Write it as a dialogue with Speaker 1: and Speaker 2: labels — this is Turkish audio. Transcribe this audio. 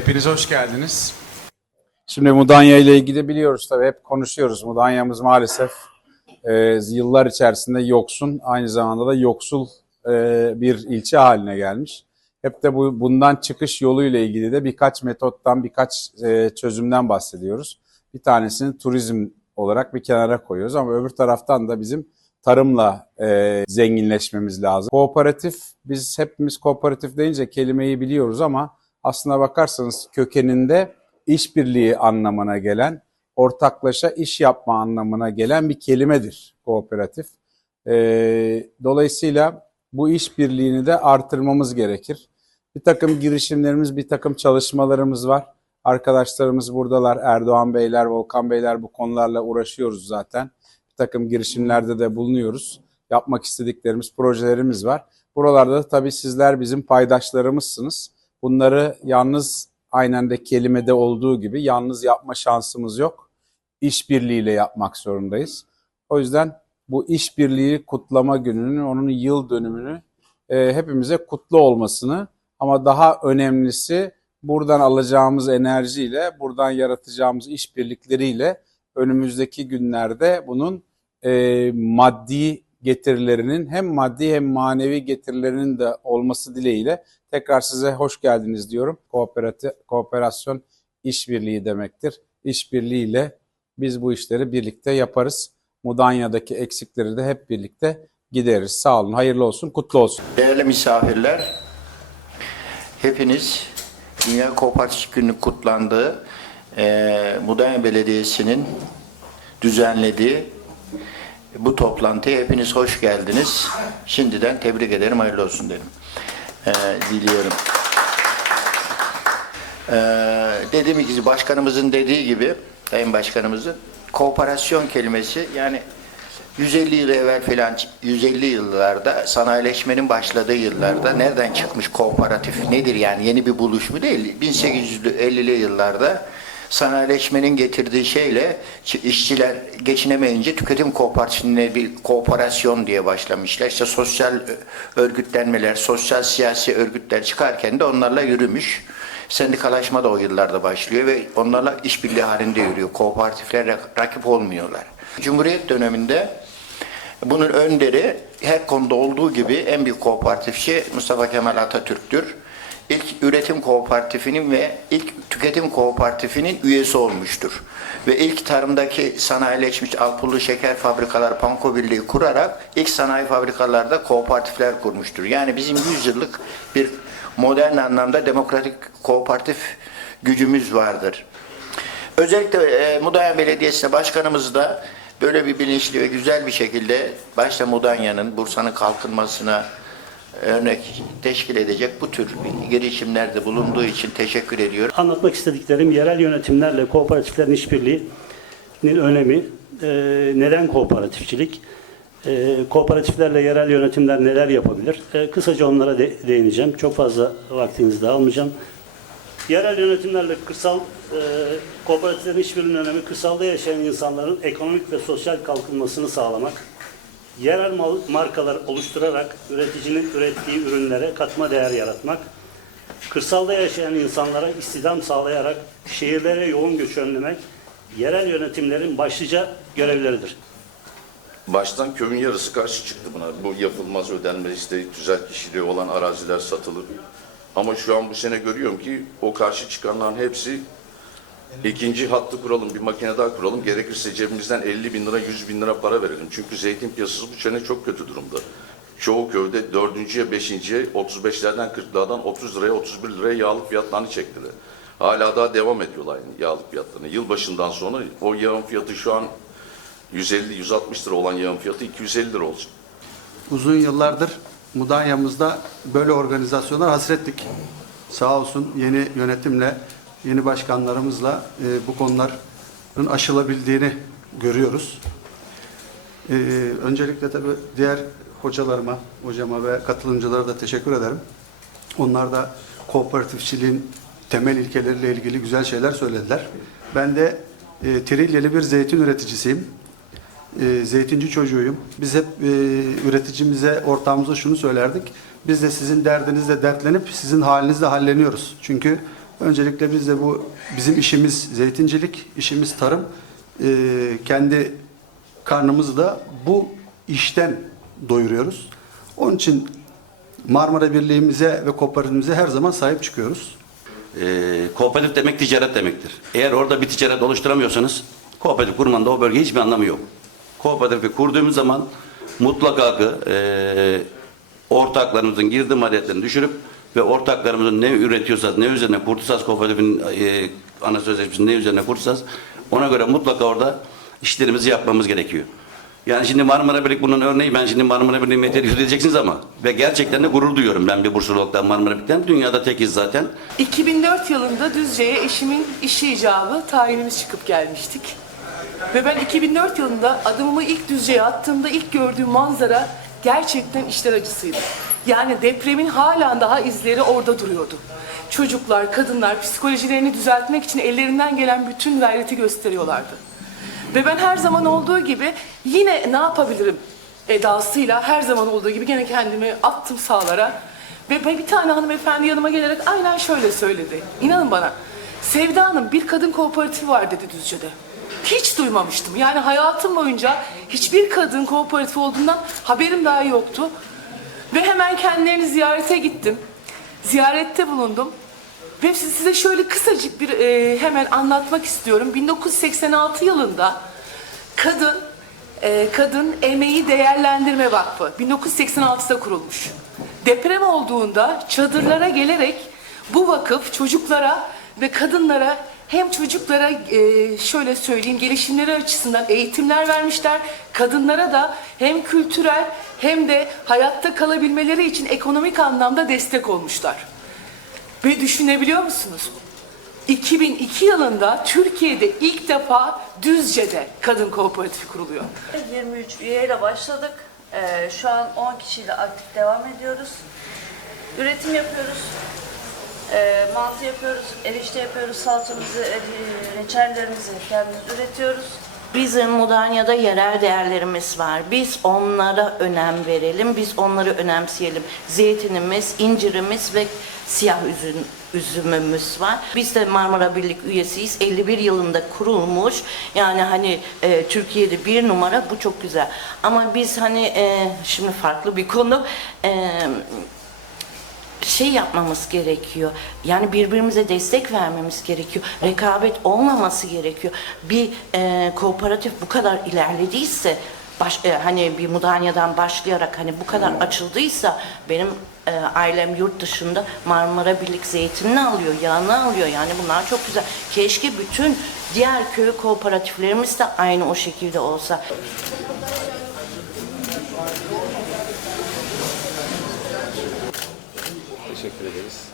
Speaker 1: Hepiniz hoş geldiniz.
Speaker 2: Şimdi Mudanya ile ilgili biliyoruz tabii hep konuşuyoruz. Mudanya'mız maalesef e, yıllar içerisinde yoksun, aynı zamanda da yoksul e, bir ilçe haline gelmiş. Hep de bu bundan çıkış yoluyla ilgili de birkaç metottan, birkaç e, çözümden bahsediyoruz. Bir tanesini turizm olarak bir kenara koyuyoruz ama öbür taraftan da bizim tarımla e, zenginleşmemiz lazım. Kooperatif, biz hepimiz kooperatif deyince kelimeyi biliyoruz ama aslına bakarsanız kökeninde işbirliği anlamına gelen, ortaklaşa iş yapma anlamına gelen bir kelimedir kooperatif. Ee, dolayısıyla bu işbirliğini de artırmamız gerekir. Bir takım girişimlerimiz, bir takım çalışmalarımız var. Arkadaşlarımız buradalar, Erdoğan Beyler, Volkan Beyler bu konularla uğraşıyoruz zaten. Bir takım girişimlerde de bulunuyoruz. Yapmak istediklerimiz, projelerimiz var. Buralarda da tabii sizler bizim paydaşlarımızsınız. Bunları yalnız aynen de kelimede olduğu gibi yalnız yapma şansımız yok. İşbirliğiyle yapmak zorundayız. O yüzden bu işbirliği kutlama gününün, onun yıl dönümünü e, hepimize kutlu olmasını ama daha önemlisi buradan alacağımız enerjiyle, buradan yaratacağımız işbirlikleriyle önümüzdeki günlerde bunun e, maddi getirilerinin hem maddi hem manevi getirilerinin de olması dileğiyle tekrar size hoş geldiniz diyorum. Kooperatif, kooperasyon işbirliği demektir. İşbirliğiyle biz bu işleri birlikte yaparız. Mudanya'daki eksikleri de hep birlikte gideriz. Sağ olun, hayırlı olsun, kutlu olsun.
Speaker 3: Değerli misafirler, hepiniz Dünya Kooperatif Günü kutlandığı eee Mudanya Belediyesi'nin düzenlediği bu toplantıya hepiniz hoş geldiniz. Şimdiden tebrik ederim, hayırlı olsun derim. Eee diliyorum. Eee dediğim gibi başkanımızın dediği gibi, Sayın Başkanımızın kooperasyon kelimesi yani 150 yıl evvel filan 150 yıllarda sanayileşmenin başladığı yıllarda nereden çıkmış kooperatif nedir yani yeni bir buluş mu değil 1850'li yıllarda sanayileşmenin getirdiği şeyle işçiler geçinemeyince tüketim kooperatifine bir kooperasyon diye başlamışlar. İşte sosyal ö- örgütlenmeler, sosyal siyasi örgütler çıkarken de onlarla yürümüş. Sendikalaşma da o yıllarda başlıyor ve onlarla işbirliği halinde yürüyor. Kooperatifler rak- rakip olmuyorlar. Cumhuriyet döneminde bunun önderi her konuda olduğu gibi en büyük kooperatifçi Mustafa Kemal Atatürk'tür. İlk üretim kooperatifinin ve ilk tüketim kooperatifinin üyesi olmuştur. Ve ilk tarımdaki sanayileşmiş Alpullu Şeker Fabrikalar Panko Birliği kurarak ilk sanayi fabrikalarda kooperatifler kurmuştur. Yani bizim 100 yıllık bir modern anlamda demokratik kooperatif gücümüz vardır. Özellikle e, Mudanya Belediyesi'ne başkanımız da böyle bir bilinçli ve güzel bir şekilde başta Mudanya'nın, Bursa'nın kalkınmasına örnek teşkil edecek bu tür girişimlerde bulunduğu için teşekkür ediyorum.
Speaker 4: Anlatmak istediklerim yerel yönetimlerle kooperatiflerin işbirliğinin önemi, e, neden kooperatifçilik, e, kooperatiflerle yerel yönetimler neler yapabilir? E, kısaca onlara de- değineceğim. Çok fazla vaktinizi de almayacağım. Yerel yönetimlerle kırsal e, kooperatiflerin işbirliğinin önemi kırsalda yaşayan insanların ekonomik ve sosyal kalkınmasını sağlamak, yerel markalar oluşturarak üreticinin ürettiği ürünlere katma değer yaratmak, kırsalda yaşayan insanlara istihdam sağlayarak şehirlere yoğun göç önlemek, yerel yönetimlerin başlıca görevleridir.
Speaker 5: Baştan köyün yarısı karşı çıktı buna. Bu yapılmaz ödenmez işte tüzel kişiliği olan araziler satılır. Ama şu an bu sene görüyorum ki o karşı çıkanların hepsi ikinci hattı kuralım, bir makine daha kuralım. Gerekirse cebimizden 50 bin lira, 100 bin lira para verelim. Çünkü zeytin piyasası bu sene çok kötü durumda. Çoğu köyde dördüncüye, beşinciye 35'lerden 40'lardan 30 liraya, 31 liraya yağlık fiyatlarını çektiler. Hala daha devam ediyorlar yani yağlık fiyatlarını. Yılbaşından sonra o yağın fiyatı şu an 150-160 lira olan yağın fiyatı 250 lira olacak.
Speaker 6: uzun yıllardır Mudanya'mızda böyle organizasyonlar hasrettik. Sağ olsun yeni yönetimle, yeni başkanlarımızla e, bu konuların aşılabildiğini görüyoruz. E, öncelikle tabii diğer hocalarıma, hocama ve katılımcılara da teşekkür ederim. Onlar da kooperatifçiliğin temel ilkeleriyle ilgili güzel şeyler söylediler. Ben de e, Trilyeli bir zeytin üreticisiyim e, zeytinci çocuğuyum. Biz hep e, üreticimize, ortağımıza şunu söylerdik. Biz de sizin derdinizle dertlenip sizin halinizle halleniyoruz. Çünkü Öncelikle biz de bu bizim işimiz zeytincilik, işimiz tarım. Ee, kendi karnımızı da bu işten doyuruyoruz. Onun için Marmara Birliği'mize ve kooperatifimize her zaman sahip çıkıyoruz.
Speaker 1: Ee, kooperatif demek ticaret demektir. Eğer orada bir ticaret oluşturamıyorsanız kooperatif kurmanda o bölge hiçbir anlamı yok. Kooperatifi kurduğumuz zaman mutlaka e, ortaklarımızın girdi maliyetlerini düşürüp ve ortaklarımızın ne üretiyorsa ne üzerine kurtulsaz kooperatifin e, ana sözleşmesi ne üzerine kurtulsaz ona göre mutlaka orada işlerimizi yapmamız gerekiyor. Yani şimdi Marmara Birlik bunun örneği. Ben şimdi Marmara Birliği methediyor diyeceksiniz ama ve gerçekten de gurur duyuyorum ben bir Bursulu olarak Marmara Birlik'ten. Dünyada tekiz zaten.
Speaker 7: 2004 yılında Düzce'ye eşimin işi icabı tayinimiz çıkıp gelmiştik. Ve ben 2004 yılında adımımı ilk Düzce'ye attığımda ilk gördüğüm manzara gerçekten işler acısıydı. Yani depremin hala daha izleri orada duruyordu. Çocuklar, kadınlar psikolojilerini düzeltmek için ellerinden gelen bütün gayreti gösteriyorlardı. Ve ben her zaman olduğu gibi yine ne yapabilirim edasıyla her zaman olduğu gibi gene kendimi attım sağlara. Ve bir tane hanımefendi yanıma gelerek aynen şöyle söyledi. İnanın bana. Sevda Hanım bir kadın kooperatifi var dedi Düzce'de. Hiç duymamıştım. Yani hayatım boyunca hiçbir kadın kooperatifi olduğundan haberim dahi yoktu. Ve hemen kendilerini ziyarete gittim. Ziyarette bulundum. Ve size şöyle kısacık bir e, hemen anlatmak istiyorum. 1986 yılında kadın e, kadın emeği değerlendirme vakfı 1986'da kurulmuş. Deprem olduğunda çadırlara gelerek bu vakıf çocuklara ve kadınlara hem çocuklara e, şöyle söyleyeyim gelişimleri açısından eğitimler vermişler. Kadınlara da hem kültürel hem de hayatta kalabilmeleri için ekonomik anlamda destek olmuşlar. Ve düşünebiliyor musunuz? 2002 yılında Türkiye'de ilk defa Düzce'de kadın kooperatifi kuruluyor.
Speaker 8: 23 üyeyle başladık. Ee, şu an 10 kişiyle aktif devam ediyoruz. Üretim yapıyoruz. Ee, mantı yapıyoruz, erişte yapıyoruz, salçamızı, e, reçellerimizi kendimiz üretiyoruz.
Speaker 9: Bizim Mudanya'da yerel değerlerimiz var. Biz onlara önem verelim, biz onları önemseyelim. Zeytinimiz, incirimiz ve siyah üzüm, üzümümüz var. Biz de Marmara Birlik üyesiyiz. 51 yılında kurulmuş. Yani hani e, Türkiye'de bir numara bu çok güzel. Ama biz hani e, şimdi farklı bir konu. E, şey yapmamız gerekiyor. Yani birbirimize destek vermemiz gerekiyor. Rekabet olmaması gerekiyor. Bir e, kooperatif bu kadar ilerlediyse baş, e, hani bir Mudanya'dan başlayarak hani bu kadar açıldıysa benim e, ailem yurt dışında Marmara Birlik zeytinini alıyor, yağını alıyor. Yani bunlar çok güzel. Keşke bütün diğer köy kooperatiflerimiz de aynı o şekilde olsa.
Speaker 2: Teşekkür ederiz.